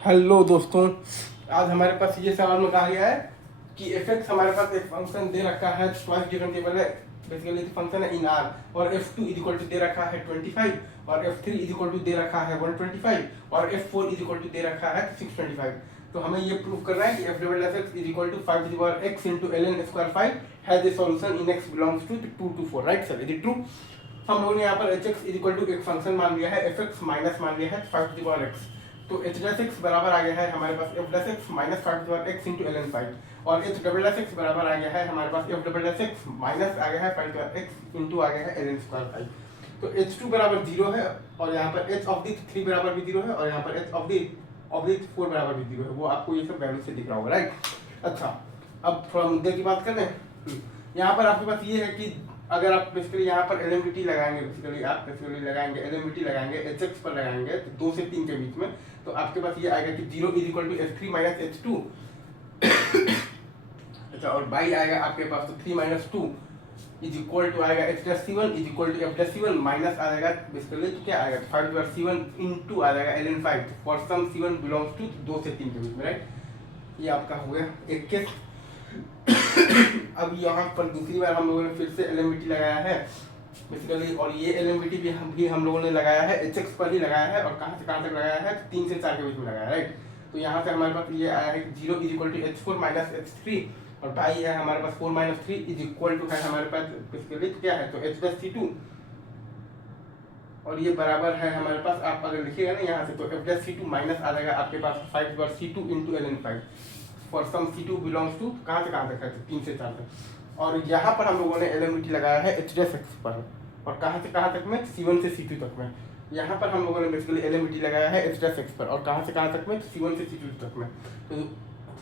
Hello दोस्तों, आज हमारे पास ये सवाल में कहा गया है कि एफ एक्स हमारे पास एक फंक्शन दे रखा है, ट्वाइस डिफरेंशिएबल है, बेसिकली फंक्शन है इन आर, और F two is equal to दे रखा है 25 और F three is equal to दे रखा है 125 और F four is equal to दे रखा है 625। तो हमें ये प्रूव करना है कि F double F X is equal to 5 to power X into L N square 5 has a solution in X belongs to 2 to 4, right sir? Is it true? हम लोगों ने यहाँ पर H X is equal to एक function मान लिया है, F x minus मान लिया है 5 टू पावर एक्स। तो एच डैश एक्स बराबर आ गया है हमारे पास F dash X minus 5 to power X into L N 5 और एच डबल डैश एक्स बराबर आ गया है हमारे पास F double dash X minus आ गया है 5 टू पावर एक्स इंटू आ गया है एल एन स्क्वायर 5। तो एच टू बराबर 0 है और यहाँ पर एच ऑफ दी 3 बराबर भी 0 है और यहाँ पर एच ऑफ दी 4 बराबर भी 0 है। वो आपको ये सब वैल्यू से दिख रहा होगा, राइट? अच्छा, अब थोड़ा मुद्दे की बात कर लें। यहाँ पर आपके पास ये है कि अगर आप बेसिकली यहाँ पर एलएमटीटी लगाएंगे, बेसिकली आप बेसिकली लगाएंगे एलएमटीटी लगाएंगे एच एक्स पर लगाएंगे तो 2 से 3 के बीच में, तो आपके पास ये आएगा कि 0 is equal to H three minus H two. अच्छा, और बाई आएगा आपके पास तो 3 माइनस 2 इज इक्वल टू आएगा H dash C1 is equal to F dash C1 minus आ जाएगा बेसिकली तो क्या आएगा 5 बार C1 इनटू आ जाएगा ln 5 for some C1 belongs to 2 से 3 के बीच में, राइट? ये आपका हो गया एक केस। अब यहाँ पर दूसरी बार हम लोगों ने फिर से एलएमटीटी लगाया है बेसिकली, और ये एलएमटीटी भी हम लोगों ने लगाया है एच एक्स पर ही लगाया है और कहाँ से कहाँ तक लगाया है 3 से 4 के बीच में लगाया है, राइट? तो यहाँ से हमारे पास ये आया है कि 0 is equal to H four minus H three और बाई है हमारे पास 4 माइनस 3 इज इक्वल टू है हमारे पास बेसिकली तो क्या है तो एच डैश C2 और ये बराबर है हमारे पास, आप अगर लिखिएगा ना यहाँ से तो एफ डैश C2 माइनस आ जाएगा आपके पास 5 बार C2 into L N 5 for some C2 belongs to कहाँ से कहाँ तक है तो 3 से 4 तक। और यहाँ पर हम लोगों ने एलएमटीटी लगाया है एच डैश एक्स पर और कहाँ से कहाँ तक में C1 से C2 तक में। यहाँ पर हम लोगों ने बेसिकली एलएमटीटी लगाया है एच डैश एक्स पर और कहाँ से कहाँ तक में C1 से C2 तक में।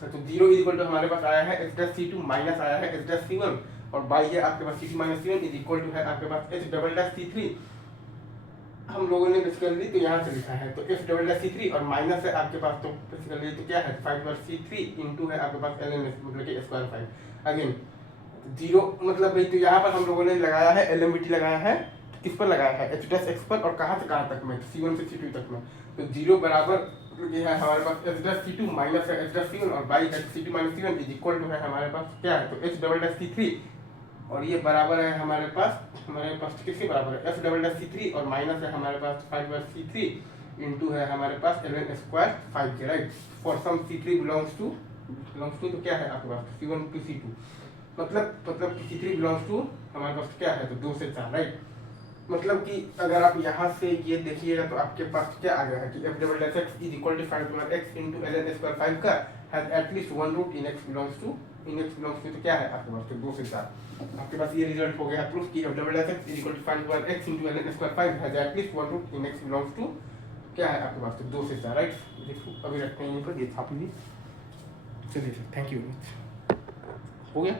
तो 0 इज इक्वल टू हमारे पास आया है एच डैश C2 माइनस आया है एच डैश C1 और बाई है आपके पास C2 minus C1 is equal to है आपके पास एच डबल डैश C3 हम लोगों ने बेसिकली तो यहाँ से लिखा है तो एफ डबल डैश C3 और माइनस है आपके पास तो बेसिकली तो क्या है 5 बार C3 इंटू है आपके पास ln मतलब कि स्क्वायर 5 अगेन 0 मतलब भाई तो यहाँ पर हम लोगों ने लगाया है एलएमटीटी लगाया है किस पर लगाया है एच डैश एक्स पर और कहाँ से कहाँ तक में C1 से C2 तक में। तो 0 बराबर ये है हमारे पास एच डैश C2 माइनस है एच डैश C1 और बाई है C2 minus C1 is equal to है हमारे पास क्या है तो एच डबल डैश C3 और ये बराबर है हमारे पास किसके बराबर है एफ डबल डैश C3 और माइनस है हमारे पास 5 बार C3 इंटू है हमारे पास ln स्क्वायर 5 के, right? For some C3 belongs to तो क्या है आपके पास C1 टू C2 मतलब C3 बिलोंग्स टू हमारे पास क्या है तो 2 से 4, राइट? मतलब कि अगर आप यहाँ से ये देखिएगा तो आपके पास क्या आ गया है कि F double dash X is equal to 5 बार एक्स इंटू ln स्क्वायर 5 का has at least one root in X belongs to तो क्या है आपके पास तो 2 से 4। आपके पास ये रिजल्ट हो गया प्रूफ कि F double dash X is equal to 5 बार X into ln square 5 has at least one root in X belongs to क्या है आपके पास तो 2 से 4, राइट? देखो अभी रखते हैं यहीं पर, ये छाप लीजिए। चलिए सर, थैंक यू, हो गया।